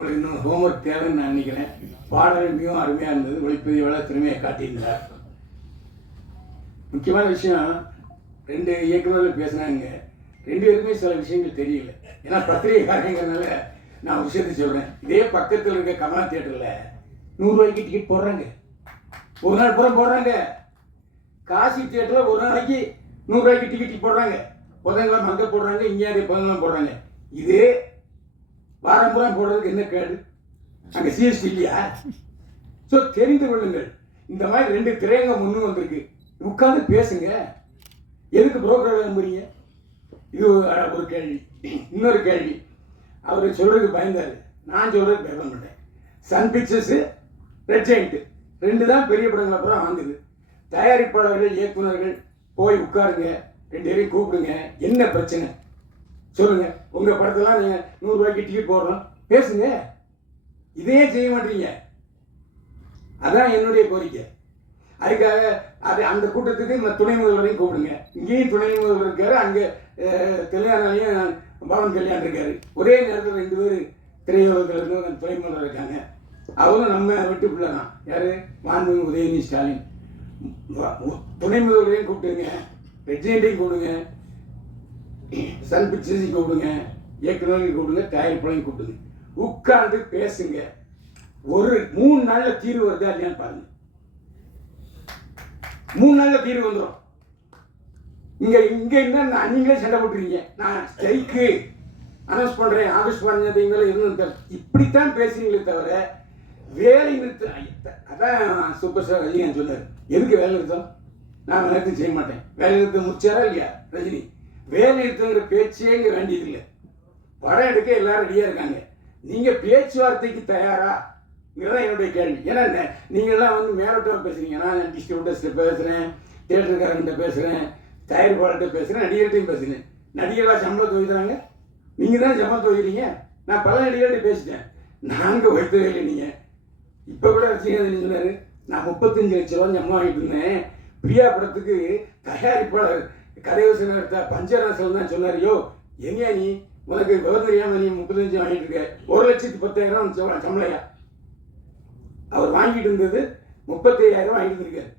இன்னும் ஹோம்ஒர்க் தேவைன்னு நான் நினைக்கிறேன். பாடல் மிகவும் அருமையாக இருந்தது. ஒளிப்பதிவாளர் திறமையை காட்டியிருந்தார். முக்கியமான விஷயம், 2 இயக்குநர்கள் பேசுனாங்க. 2 பேருக்குமே சில விஷயங்கள் தெரியல. ஏன்னா பத்திரிகைக்காரங்கிறதுனால நான் விஷயத்தை சொல்கிறேன். இதே பக்கத்தில் இருக்க கமலா தியேட்டரில் 100 ரூபாய்க்கு டிக்கெட் போடுறாங்க. ஒரு நாள் பூரா போடுறாங்க. காசி தியேட்டரில் ஒரு நாளைக்கு 100 ரூபாய்க்கு டிக்கெட் போடுறாங்க. புதன்கிழமை அங்கே போடுறாங்க, இங்கே அதே புதன்கிழமை போடுறாங்க. இதே வாரம் பூரா போடுறதுக்கு என்ன கேடு? அங்கே சிஎஸ்டி இல்லையா? ஸோ தெரிந்து கொள்ளுங்கள். இந்த மாதிரி 2 திரையங்க முன்னு வந்திருக்கு. உட்காந்து பேசுங்க. எதுக்கு புரோக்கர் நம்புறீங்க? இது ஒரு கேள்வி. இன்னொரு கேள்வி, அவர் சொல்றதுக்கு பயந்தாரு. நான் சொல்றதுக்கு பேச மாட்டேன். சன் பிக்சர்ஸு, ரெட் ஜெயண்ட் 2 தான் பெரிய படங்கள் அப்புறம் வாங்குது. தயாரிப்பாளர்கள், இயக்குநர்கள் போய் உட்காருங்க, 2 பேரையும் கூப்பிடுங்க. என்ன பிரச்சனை சொல்லுங்க. உங்க படத்தெல்லாம் நீங்க 100 ரூபாய்க்கு டிக்கெட் போடுறோம், பேசுங்க. இதையே செய்ய மாட்டீங்க. அதான் என்னுடைய கோரிக்கை. அதுக்காக அந்த கூட்டத்துக்கு துணை முதல்வரையும் கூப்பிடுங்க. இங்கேயும் துணை முதல்வர் இருக்காரு, அங்கே தெலுங்கானாலையும் பவன் கல்யாண் இருக்காரு. ஒரே நேரத்தில் 2 பேர் திரையுலகத்தில் இருந்து துணை முதல்வர் இருக்காங்க. அவரும் நம்ம வீட்டு பிள்ளை தான். யாரு? மாண்புமிகு உதயநிதி ஸ்டாலின். துணை முதல்வரையும் கூப்பிட்டுங்க, ரெஜெண்டையும் கூப்பிடுங்க, சன் பிக்சர்ஸையும் கூப்பிடுங்க, இயக்குநரையும் கூப்பிடுங்க, தயாரிப்பாளையும் கூப்பிடுங்க. உட்கார்ந்து பேசுங்க. ஒரு 3 நாள்ல தீர்வு வருதா இல்லையான்னு பாருங்க. 3 நாள்ல தீர்வு வந்துடும். இங்க என்ன நீங்களே சண்டை போட்டுருக்கீங்க. நான் ஸ்ட்ரைக்கு அனௌன்ஸ் பண்றேன், ஆகஸ்ட் 15 இருந்து இப்படித்தான் பேசுறீங்களே தவிர வேலை நிறுத்தம். அதான் சூப்பர் ஸ்டார் ரஜினிகாந்த் சொன்னார். எதுக்கு வேலை நிறுத்தம்? நான் நிறுத்தம் செய்ய மாட்டேன். வேலை நிறுத்தம் முடிச்சாரா இல்லையா ரஜினி? வேலை நிறுத்தங்கிற பேச்சே இங்கே வேண்டியதில்லை. படம் எடுக்க எல்லாரும் ரெடியாக இருக்காங்க. நீங்கள் பேச்சுவார்த்தைக்கு தயாரா? இதுதான் என்னுடைய கேள்வி. ஏன்னா நீங்கள்லாம் மேலோட்டம் பேசுகிறீங்க. நான் டிஸ்ட்ரிபியூட்டர்ஸ்ட்டு பேசுகிறேன், தியேட்டருக்காரங்கிட்ட பேசுகிறேன், தயாரிப்பாளர்கிட்ட பேசுகிறேன், நடிகர்கிட்டையும் பேசுகிறேன். நடிகர்களாக சம்பளம் துவைக்கிறாங்க. நீங்கள் தான் சம்பளம் துவைக்கிறீங்க. நான் பல நடிகர்கிட்ட பேசிட்டேன். நாங்கள் வைத்தவே இல்லை. நீங்கள் இப்போ கூட ரசிகர் சொன்னார், நான் 35 லட்சம் ரூபா சம்பளம் வாங்கிட்டு இருந்தேன். பிரியா படத்துக்கு தயாரிப்பாளர் கதையோசனை எடுத்த பஞ்சராசன் தான் சொன்னார், யோ எங்கேயா நீ, உனக்கு விவரம் தெரியாமல் நீ 35 வாங்கிட்டு இருக்க, 1,10,000 சம்பளையா? அவர் வாங்கிட்டு இருந்தது 35,000 வாங்கிட்டு இருக்காரு.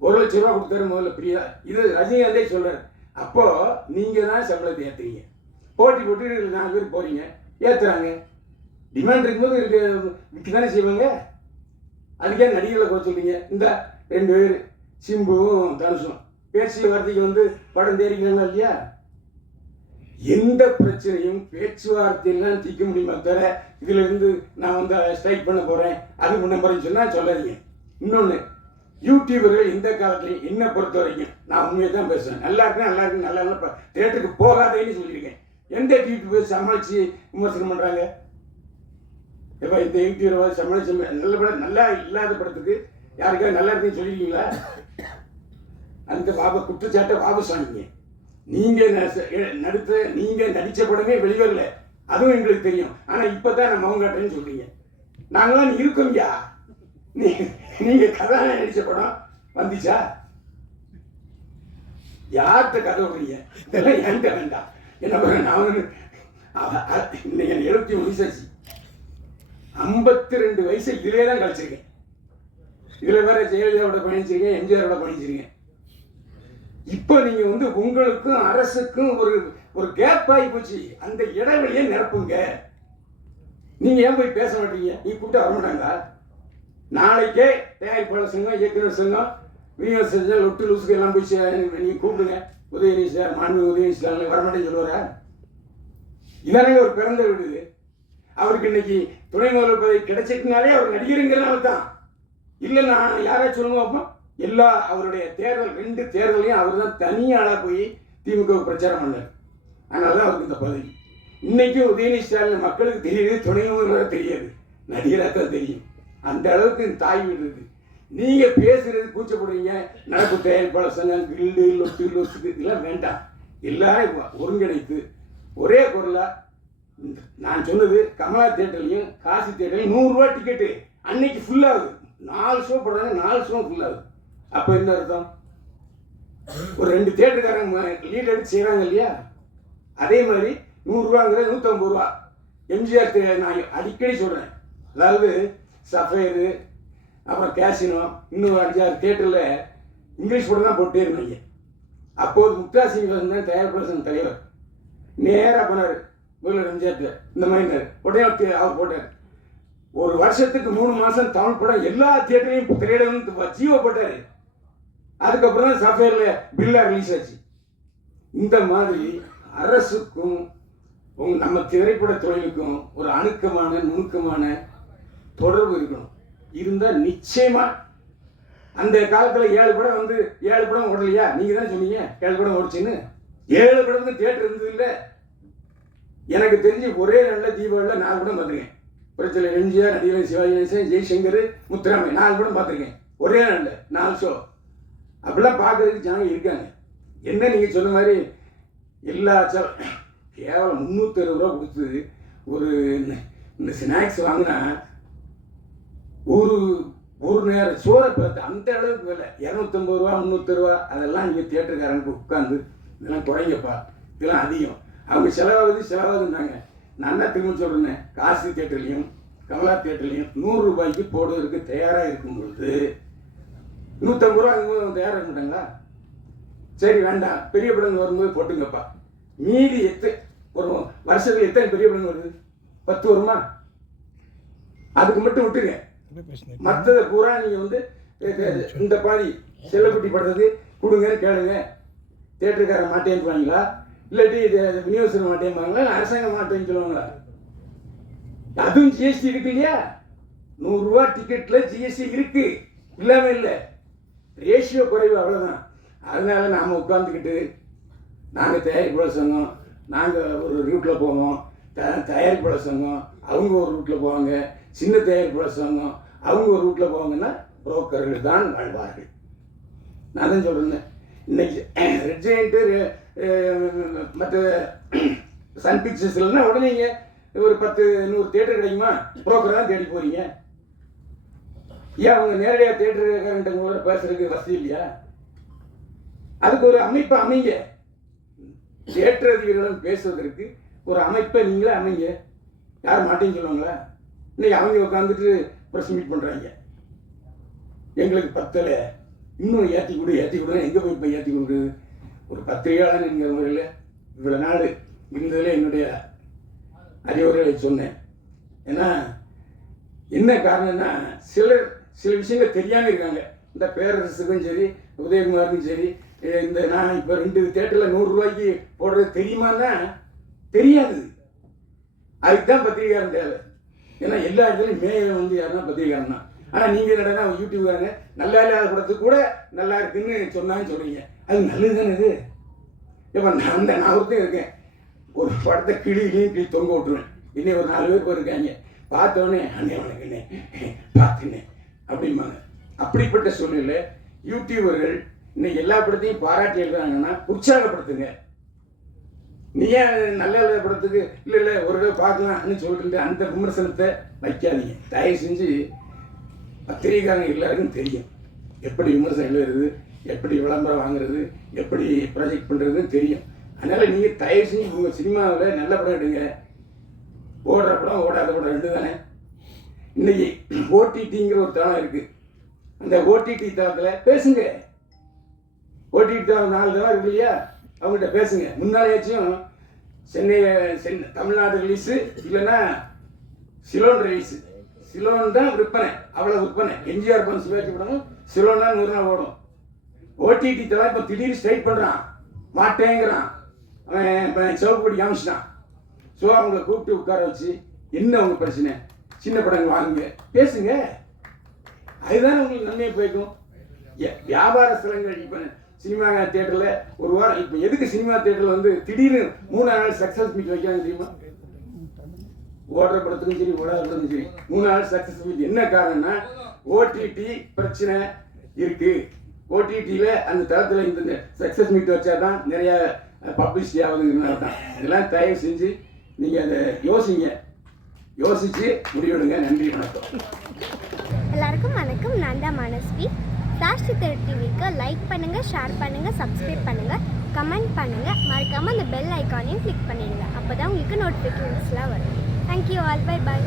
1 லட்ச ரூபா கொடுத்தாரு முதல்ல பிரியா. இது ரஜினிகாந்தே சொல்றாரு. அப்போ நீங்க தான் சம்பளத்தை ஏற்றுறீங்க. போட்டி போட்டு 4 பேர் போறீங்க, ஏற்றுறாங்க. டிமாண்ட் இருக்கும்போது விற்க தானே செய்வாங்க. அதுக்கே நடிகர்களை போக சொல்றீங்க. இந்த 2 பேர் சிம்புவும் தனுஷும் பேசிய வார்த்தைக்கு படம் தேடிக்கிறாங்க இல்லையா? எந்த பிரச்சனையும் பேச்சுவார்த்தையெல்லாம் தீர்க்க முடியுமா தவிர இதுல இருந்து நான் ஸ்ட்ரைக் பண்ண போறேன், அது பண்ண போறேன்னு சொன்னா சொல்லாதீங்க. இன்னொன்று, யூடியூபர்கள் இந்த காலத்துலையும் என்னை பொறுத்த வரைக்கும் நான் உண்மையை தான் பேசுவேன். நல்லா இருக்கேன், நல்லா இருக்கு, நல்லா இல்லை, தேட்டருக்கு போகாதேன்னு சொல்லியிருக்கேன். எந்த யூடியூபர் சமாளித்து விமர்சனம் பண்ணுறாங்க? இப்போ இந்த யூடியூபர் சமாளிச்சு நல்ல படம், நல்லா இல்லாத படத்துக்கு யாருக்காவது நல்லா இருக்குன்னு சொல்லியிருக்கீங்களா? அந்த குற்றச்சாட்டை வாபஸ் வாங்கிங்க. நீங்கள் நடித்த படமே வெளிவரல, அதுவும் எங்களுக்கு தெரியும். ஆனால் இப்போ தான் நான் மௌன் காட்டுறேன்னு சொல்கிறீங்க. நாங்களாம் இருக்கோம்யா. நீங்கள் கதாநாயகன் நடித்த படம் வந்துச்சா? யார்கிட்ட கதை விடுறீங்க? இதெல்லாம் என்கிட்ட வேண்டாம். என்ன பண்ண, நான் இன்னைக்கு 73 வயசாச்சு. 52 வயசு இதிலே தான் கழிச்சிருக்கேன். இதில் வேற ஜெயலலிதாவோட பயணிச்சிருக்கேன், எம்ஜிஆரோட பயணிச்சிருக்கேன். இப்போ நீங்க உங்களுக்கும் அரசுக்கும் ஒரு கேப் ஆகி போச்சு. அந்த இடைவெளியை நிரப்புங்க. நீங்க ஏன் போய் பேச மாட்டீங்க? நீ கூப்பிட்டு வர மாட்டாங்களா? நாளைக்கே தயாரிப்பாளர் சங்கம், இயக்குநர் சங்கம், விநியோக சங்கம், லொட்டு லூசுக்கு எல்லாம் போய் நீங்க கூப்பிடுங்க. உதயநிதி சார், மாண்புமிகு உதயநிதி சார் வரமாட்டேன்னு சொல்லுவாரா? இதானங்க ஒரு பிறந்த விடுது. அவருக்கு இன்னைக்கு துணை முதல்வர் பதவி கிடைச்சிட்டுனாலே அவர் நடிகருங்கிறனால தான். இல்லை நான் யாராச்சும் சொல்லுங்க பார்ப்போம். எல்லா அவருடைய தேர்தல் 2 தேர்தலையும் அவர் தான் தனியாளாக போய் திமுக பிரச்சாரம் பண்ணார். அதனால தான் அவருக்கு இந்த பதவி. இன்னைக்கும் உதயநிதி ஸ்டாலின் மக்களுக்கு தெரியுது, துணை முதல்வராக தெரியாது, நடிகராக தான் தெரியும். அந்த அளவுக்கு தாய் வீடு இருக்கு. நீங்கள் பேசுறது கூச்சப்படுறீங்க. நடப்பு தயாரிப்பாளர் சங்கம், கில்டு, லொட்டு லொசுக்கு இதெல்லாம் வேண்டாம். எல்லாரும் ஒருங்கிணைத்து ஒரே பொருளாக நான் சொன்னது, கமலா தியேட்டர்லையும் காசி தியேட்டர்லையும் 100 ரூபா டிக்கெட்டு அன்னைக்கு ஃபுல்லாகுது. 4 ஷோ போடுறாங்க, 4 ஷோ ஃபுல்லாகுது. அப்போ என்ன அர்த்தம்? ஒரு 2 தியேட்டருக்காரங்க லீட் எடுத்து செய்கிறாங்க இல்லையா? அதே மாதிரி 100 ரூபாங்கிற 150 ரூபா எம்ஜிஆர் நான் அடிக்கடி சொல்கிறேன், அதாவது சஃபைரு, அப்புறம் கேசினோ, இன்னும் 5-6 தேட்டரில் இங்கிலீஷ் படம் தான் போட்டே இருந்தாங்க. அப்போது முக்தா சீனிவாசன் தான் தயாரிப்பாளர் சங்க தலைவர். நேராக போனார் முதல்வர் எம்ஜிஆர், இந்த மாதிரி உடனே அவர் போட்டார். ஒரு வருஷத்துக்கு 3 மாதம் தமிழ் படம் எல்லா தியேட்டர்லையும் திரையிடம் ஜீவோ போட்டார். அதுக்கப்புறம் தான் சஃபேரில் பில்லா ரிலீஸ் ஆச்சு. இந்த மாதிரி அரசுக்கும் நம்ம திரைப்பட தொழிலுக்கும் ஒரு அணுக்கமான நுணுக்கமான தொடர்பு இருக்கணும். இருந்தால் நிச்சயமா அந்த காலத்தில் 7 படம் வந்து 7 படம் ஓடலையா? நீங்கள் தான் சொன்னீங்க 7 படம் ஓடிச்சுன்னு. 7 படம் தான் தியேட்டர் இருந்தது இல்லை. எனக்கு தெரிஞ்சு ஒரே நாளில் தீபாவளியில் 4 படம் பார்த்துருக்கேன். பிரச்சனை எம்ஜிஆர், நடிகர் சிவாஜி கணேசன், ஜெய்சங்கர், முத்துராமன் 4 படம் பார்த்துருக்கேன் ஒரே நாளில் 4 ஷோ. அப்படிலாம் பார்க்கறதுக்கு ஜனங்க இருக்காங்க. என்ன நீங்கள் சொன்ன மாதிரி எல்லா கேவலம் 360 ரூபா கொடுத்து ஒரு இந்த ஸ்நாக்ஸ் வாங்கினா ஒரு நேரம் சோறை பார்த்து அந்த அளவுக்கு விலை 250 ரூபா 300 ரூபா. அதெல்லாம் நீங்கள் தியேட்டருக்காரனுக்கு உட்காந்து இதெல்லாம் குறைங்கப்பா, இதெல்லாம் அதிகம், அவங்க செலவாகுதுன்னாங்க. நான் தான் திரும்ப சொல்கிறேன், காசி தியேட்டர்லையும் கமலா தியேட்டர்லையும் 100 ரூபாய்க்கு போடுவதற்கு தயாராக இருக்கும் பொழுது 150 ரூபா அங்கே தயாராக இருக்க மாட்டாங்களா? சரி வேண்டாம், பெரிய படங்கள் வரும்போது போட்டுங்கப்பா. மீதி ஒரு வருஷத்துக்கு எத்தனை பெரிய படங்கள் வருது? 10 வருமா? அதுக்கு மட்டும் விட்டுங்க. மற்றதை பூரா நீங்கள் வந்து இந்த பாதி செல்லக்குட்டி படுறது கொடுங்கன்னு கேளுங்க. தேட்டருக்காரன் மாட்டேன்னு சொல்லுவாங்களா, இல்லாட்டி விநியோகஸ்தர் மாட்டேன்பாங்களா, இல்லை அரசாங்கம் மாட்டேன்னு சொல்லுவாங்களா? அதுவும் ஜிஎஸ்டி இருக்கு இல்லையா? 100 ரூபா டிக்கெட்டில் ஜிஎஸ்டி இருக்கு, இல்லாமல் இல்லை. ரேஷியோ குறைவு, அவ்வளோதான். அதனால நாம் உட்காந்துக்கிட்டு நாங்கள் தயாரிப்பாளர் சங்கம், நாங்கள் ஒரு ரூட்டில் போவோம், தயாரிப்பாளர் சங்கம் அவங்க ஒரு ரூட்டில் போவாங்க, சின்ன தயாரிப்பாளர் சங்கம் அவங்க ஒரு ரூட்டில் போவாங்கன்னா புரோக்கர்கள் தான் வாழ்வார்கள். நான் தான் சொல்கிறேன், இன்னைக்கு ரெட் ஜெயண்ட்டு மற்ற சன் பிக்சர்ஸ் இல்லைன்னா உடனே ஒரு 10-100 தேட்டர் கிடைக்குமா? புரோக்கர் தான் தேடி போகிறீங்க. ஏன் அவங்க நேரடியாக தேட்டருக்காரன்ட்டவங்களோட பேசுறதுக்கு வசதி இல்லையா? அதுக்கு ஒரு அமைப்பை அமைங்க. தேட்டர் அதிகாரிகளும் பேசுவதற்கு ஒரு அமைப்பை நீங்களே அமைங்க. யார் மாட்டேன்னு சொல்லுவாங்களா? இன்னைக்கு அவங்க உட்காந்துட்டு ப்ரெஸ் மீட் பண்ணுறாங்க, எங்களுக்கு பத்தலை, இன்னும் ஏற்றி கொடுன்னு. எங்கே போய் இப்போ ஏற்றி கொடுக்குறது? ஒரு பத்திரிகையாளனுங்கிற முறையில் இவ்வளோ நாள் இருந்ததில் என்னுடைய அறிவுரைகளை சொன்னேன். ஏன்னா என்ன காரணம்னா, சில விஷயங்கள் தெரியாமல் இருக்காங்க. இந்த பேரரசுக்கும் சரி, உதயகுமாருக்கும் சரி, இந்த நான் இப்போ 2 தேட்டரில் 100 ரூபாய்க்கு போடுறது தெரியுமான்னா தெரியாது. அதுக்கு தான் பத்திரிகையாளன் தேவை. ஏன்னா எல்லா இடத்துலையும் மேலே வந்து யாருன்னா பத்திரிகையாளன் தான். ஆனால் நீங்கள் என்னடா யூடியூப்காரங்க நல்லா இல்லாத படத்துக்கு கூட நல்லா இருக்குன்னு சொன்னான்னு சொல்கிறீங்க. அது நல்லது தானே இது? இப்போ நான் ஒருத்தன் இருக்கேன், ஒரு படத்தை கிளி தொங்க விட்டுருவேன். இன்னும் ஒரு 4 பேர் போயிருக்காங்க, பார்த்தோன்னே அண்ணே வணக்கண்ணே பார்த்துண்ணே அப்படிம்பாங்க. அப்படிப்பட்ட சூழ்நிலை யூடியூபர்கள் இன்னைக்கு எல்லா படத்தையும் பாராட்டி எழுதுறாங்கன்னா உற்சாகப்படுத்துங்க. நீ ஏன் நல்ல படத்துக்கு இல்லை ஒரு தடவை பார்க்கலாம்னு சொல்லிட்டு அந்த விமர்சனத்தை வைக்காதீங்க. தயவு செஞ்சு பத்திரிகைக்காரங்க எல்லாருக்கும் தெரியும் எப்படி விமர்சனம் எழுதுறது, எப்படி விளம்பரம் வாங்குறது, எப்படி ப்ராஜெக்ட் பண்ணுறதுன்னு தெரியும். அதனால் நீங்கள் தயவு செஞ்சு உங்கள் சினிமாவில் நல்ல படம் எடுங்க. ஓடுற படம் ஓடாத படம் 2 தானே. இன்னைக்கு ஓடிடிங்கிற ஒரு தளம் இருக்குது. அந்த ஓடிடி தளத்தில் பேசுங்க. ஓடிடி தளம் 4 தளம் இருக்கு இல்லையா, அவங்ககிட்ட பேசுங்க. முன்னாலேயாச்சும் சென்னை தமிழ்நாடு ரிலீஸு இல்லைன்னா சிலோன் ரிலீஸு. சிலோன் தான் விற்பனை, அவ்வளோ விற்பனை. எம்ஜிஆர் படம் சிவாஜி படமும் சிலோன் தான் 100 நாள் ஓடும். ஓடிடி தளம் இப்போ திடீர்னு ஸ்ட்ரைக் பண்ணுறான், மாட்டேங்கிறான், அவன் இப்போ சிவப்புடி காமிச்சிட்டான். ஸோ அவங்கள கூப்பிட்டு உட்கார வச்சு என்ன அவங்க பிரச்சனை, சின்ன படங்கள் வாங்குங்க, பேசுங்க. அதுதானே உங்களுக்கு நன்மையை போய்க்கும். வியாபார ஸ்தலங்கள் இப்போ சினிமா தியேட்டரில் ஒரு வாரம், இப்போ எதுக்கு சினிமா தியேட்டரில் வந்து திடீர்னு 3 நாள் சக்ஸஸ் மீட் வைக்கிறாங்க தெரியுமா? ஓடுற படத்துக்கும் சரி ஓடாத படத்துக்கும் சரி 3 நாள் சக்ஸஸ் மீட். என்ன காரணம்னா ஓடிடி பிரச்சனை இருக்கு. ஓடிடியில் அந்த தளத்தில் இந்த சக்ஸஸ் மீட் வச்சா தான் நிறைய பப்ளிசிட்டி ஆகுதுங்கிறனால தான். இதெல்லாம் தயவு செஞ்சு நீங்கள் அதை யோசிச்சு முடிவெடுங்க. நன்றி, வணக்கம். எல்லாருக்கும் வணக்கம். நான் தான் மனஸ்வி. ஃப்ளாஷ் டிவிக்கு லைக் பண்ணுங்கள், ஷேர் பண்ணுங்கள், சப்ஸ்கிரைப் பண்ணுங்கள், கமெண்ட் பண்ணுங்கள். மறக்காமல் அந்த பெல் ஐக்கானையும் கிளிக் பண்ணிடுங்க. அப்போ தான் உங்களுக்கு நோட்டிஃபிகேஷன்ஸ்லாம் வரும். Thank you all, bye bye.